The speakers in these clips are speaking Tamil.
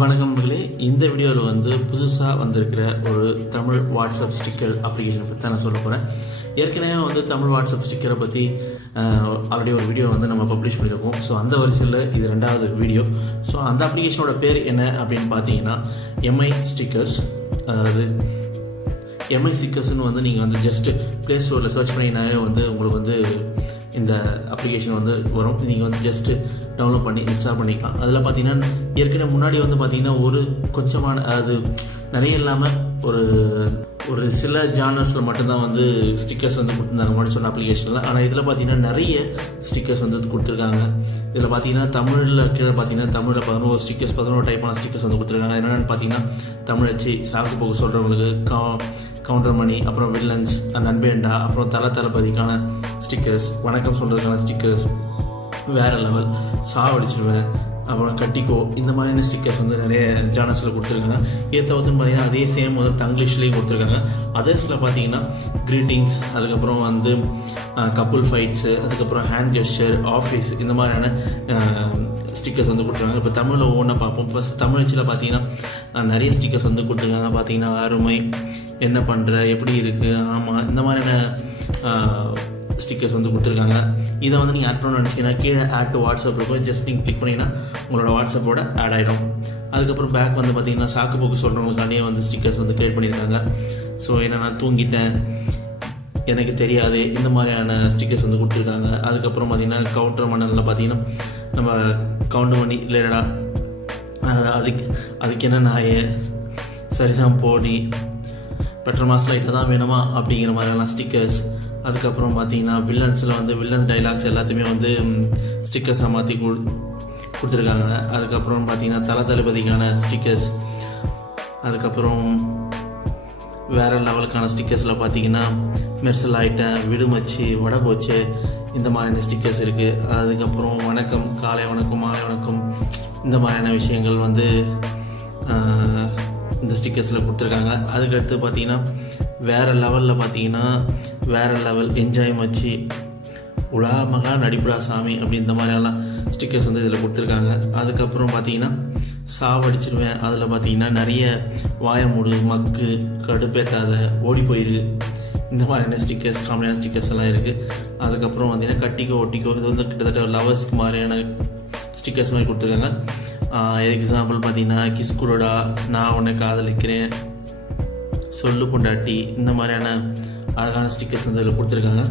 வணக்கம் நண்பர்களே. இந்த வீடியோவில் வந்து புதுசாக வந்திருக்கிற ஒரு தமிழ் வாட்ஸ்அப் ஸ்டிக்கர் அப்ளிகேஷனை பற்றி தான் நான் சொல்ல போகிறேன் ஏற்கனவே வந்து தமிழ் வாட்ஸ்அப் ஸ்டிக்கரை பற்றி ஆல்ரெடி ஒரு வீடியோ வந்து நம்ம பப்ளிஷ் பண்ணியிருக்கோம். ஸோ அந்த வரிசையில் இது ரெண்டாவது வீடியோ. ஸோ அந்த அப்ளிகேஷனோட பேர் என்ன அப்படின்னு பார்த்தீங்கன்னா எம்ஐ ஸ்டிக்கர்ஸ் அதாவது எம்ஐ ஸ்டிக்கர்ஸ்னு வந்து நீங்கள் வந்து ஜஸ்ட்டு ப்ளே ஸ்டோரில் சர்ச் பண்ணிங்கனாவே வந்து உங்களுக்கு வந்து இந்த அப்ளிகேஷன் வந்து வரும். நீங்கள் வந்து ஜஸ்ட்டு டவுன்லோட் பண்ணி இன்ஸ்டால் பண்ணிக்கலாம். அதில் பார்த்தீங்கன்னா ஏற்கனவே முன்னாடி வந்து பார்த்தீங்கன்னா ஒரு கொஞ்சமான அது நிறைய இல்லாமல் ஒரு ஒரு சில ஜானர்ஸில் மட்டும்தான் வந்து ஸ்டிக்கர்ஸ் வந்து கொடுத்துருந்தாங்க. முன்னாடி சொன்ன அப்ளிகேஷனில் ஆனால் இதில் பார்த்தீங்கன்னா நிறைய ஸ்டிக்கர்ஸ் வந்து கொடுத்துருக்காங்க. இதில் பார்த்தீங்கன்னா தமிழில் கீழே பார்த்தீங்கன்னா தமிழில் பதினோரு ஸ்டிக்கர்ஸ் பதினோரு டைப்பான ஸ்டிக்கர்ஸ் வந்து கொடுத்துருக்காங்க. என்னென்னு பார்த்தீங்கன்னா தமிழச்சி சாக்கு போக்கு சொல்கிறவங்களுக்கு கா கவுண்டர் மணி அப்புறம் வில்லன்ஸ் நண்பேண்டா அப்புறம் தல தளபதிக்கான ஸ்டிக்கர்ஸ் வணக்கம் சொல்கிறதுக்கான ஸ்டிக்கர்ஸ் வேறு லெவல் சாவடிச்சிருவேன் அப்புறம் கட்டிக்கோ இந்த மாதிரியான ஸ்டிக்கர்ஸ் வந்து நிறைய ஜானர்ஸில் கொடுத்துருக்காங்க. இதை தவிர்த்து பார்த்தீங்கன்னா அதே சேம் வந்து தங்கிலீஷ்லேயும் கொடுத்துருக்காங்க. அதர்ஸில் பார்த்தீங்கன்னா க்ரீட்டிங்ஸ் அதுக்கப்புறம் வந்து கப்புள் ஃபைட்ஸு அதுக்கப்புறம் ஹேண்ட் ஜெஸ்டர் ஆஃபீஸ் இந்த மாதிரியான ஸ்டிக்கர்ஸ் வந்து கொடுத்துருக்காங்க. இப்போ தமிழில் ஒவ்வொன்றா பார்ப்போம். ஃபஸ்ட் தமிழச்சில் பார்த்தீங்கன்னா நிறைய ஸ்டிக்கர்ஸ் வந்து கொடுத்துருக்காங்க. பார்த்தீங்கன்னா அருமை என்ன பண்ணுற எப்படி இருக்குது ஆமாம் இந்த மாதிரியான ஸ்டிக்கர்ஸ் வந்து கொடுத்துருக்காங்க. இதை வந்து நீங்கள் ஆட் பண்ணணும்னு நினச்சிங்கன்னா கீழே ஆட் டு வாட்ஸ்அப் இருக்கும். ஜஸ்ட் நீங்கள் கிளிக் பண்ணிங்கன்னா உங்களோட வாட்ஸ்அப்போட ஆட் ஆகிடும் அதுக்கப்புறம் பேக் வந்து பார்த்தீங்கன்னா சாக்கு போக்கு சொல்கிறவங்களுக்காண்டியே வந்து ஸ்டிக்கர்ஸ் வந்து க்ரியேட் பண்ணியிருக்காங்க. ஸோ என்னென்னா நான் தூங்கிட்டேன். எனக்கு தெரியாது. இந்த மாதிரியான ஸ்டிக்கர்ஸ் வந்து கொடுத்துருக்காங்க. அதுக்கப்புறம் பார்த்திங்கன்னா கவுண்டர் மன்னலில் பார்த்தீங்கன்னா நம்ம கவுண்ட் பண்ணி இல்லைடா அதுக்கு அதுக்கு என்ன நாயே? சரிதான் போடி. பெட்ரோல் மாஸ் தான் வேணுமா அப்படிங்கிற மாதிரியான ஸ்டிக்கர்ஸ் அதுக்கப்புறம் பார்த்தீங்கன்னா வில்லன்ஸில் வந்து வில்லன்ஸ் டைலாக்ஸ் எல்லாத்தையுமே வந்து ஸ்டிக்கர்ஸாக மாற்றி கொடு கொடுத்துருக்காங்க. அதுக்கப்புறம் பார்த்தீங்கன்னா தல தளபதிக்கான ஸ்டிக்கர்ஸ் அதுக்கப்புறம் வேறு லெவலுக்கான ஸ்டிக்கர்ஸில் பார்த்தீங்கன்னா மெர்சல் ஆகிட்டேன் விடுமச்சு வடை போச்சு இந்த மாதிரியான ஸ்டிக்கர்ஸ் இருக்குது அதுக்கப்புறம் வணக்கம் காலை வணக்கம் மாலை வணக்கம் இந்த மாதிரியான விஷயங்கள் வந்து இந்த ஸ்டிக்கர்ஸில் கொடுத்துருக்காங்க. அதுக்கடுத்து பார்த்தீங்கன்னா வேறு லெவலில் பார்த்தீங்கன்னா வேறு லெவல் என்ஜாய் மச்சி உலா மகா நடிப்புடா சாமி அப்படின்ற மாதிரியெல்லாம் ஸ்டிக்கர்ஸ் வந்து இதில் கொடுத்துருக்காங்க. அதுக்கப்புறம் பார்த்தீங்கன்னா சாவடிச்சிருவேன். அதில் பார்த்தீங்கன்னா நிறைய வாயமுடு மக்கு கடுப்பேத்தாத ஓடி போயிரு. இந்த மாதிரியான ஸ்டிக்கர்ஸ் காமெடியான ஸ்டிக்கர்ஸ் எல்லாம் இருக்குது அதுக்கப்புறம் பார்த்தீங்கன்னா கட்டிக்கோ ஒட்டிக்கோ இது வந்து கிட்டத்தட்ட லவர்ஸ்க்கு மாதிரியான ஸ்டிக்கர்ஸ் மாதிரி கொடுத்துருக்காங்க. எக்ஸாம்பிள் பார்த்தீங்கன்னா கிஸ்குரோடா நான் உன்னை காதலிக்கிறேன். சொல்லு பொண்டாட்டி இந்த மாதிரியான அழகான ஸ்டிக்கர்ஸ் வந்து இதில் கொடுத்துருக்காங்க.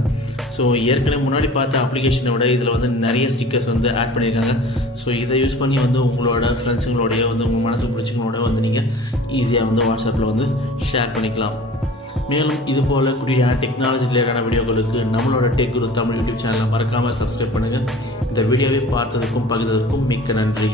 ஸோ ஏற்கனவே முன்னாடி பார்த்த அப்ளிகேஷனை விட இதில் வந்து நிறைய ஸ்டிக்கர்ஸ் வந்து ஆட் பண்ணியிருக்காங்க. ஸோ இதை யூஸ் பண்ணி வந்து உங்களோட ஃப்ரெண்ட்ஸுங்களோடைய வந்து உங்கள் மனசு பிடிச்சவங்களோட வந்து நீங்கள் ஈஸியாக வந்து வாட்ஸ்அப்பில் வந்து ஷேர் பண்ணிக்கலாம். மேலும் இது போல் கூடிய டெக்னாலஜி ரிலேட்டடான வீடியோக்களுக்கு நம்மளோட டெக் குரு தமிழ் யூடியூப் சேனலை மறக்காமல் சப்ஸ்கிரைப் பண்ணுங்கள் இந்த வீடியோவை பார்த்ததுக்கும் பகிர்ந்ததுக்கும் மிக்க நன்றி.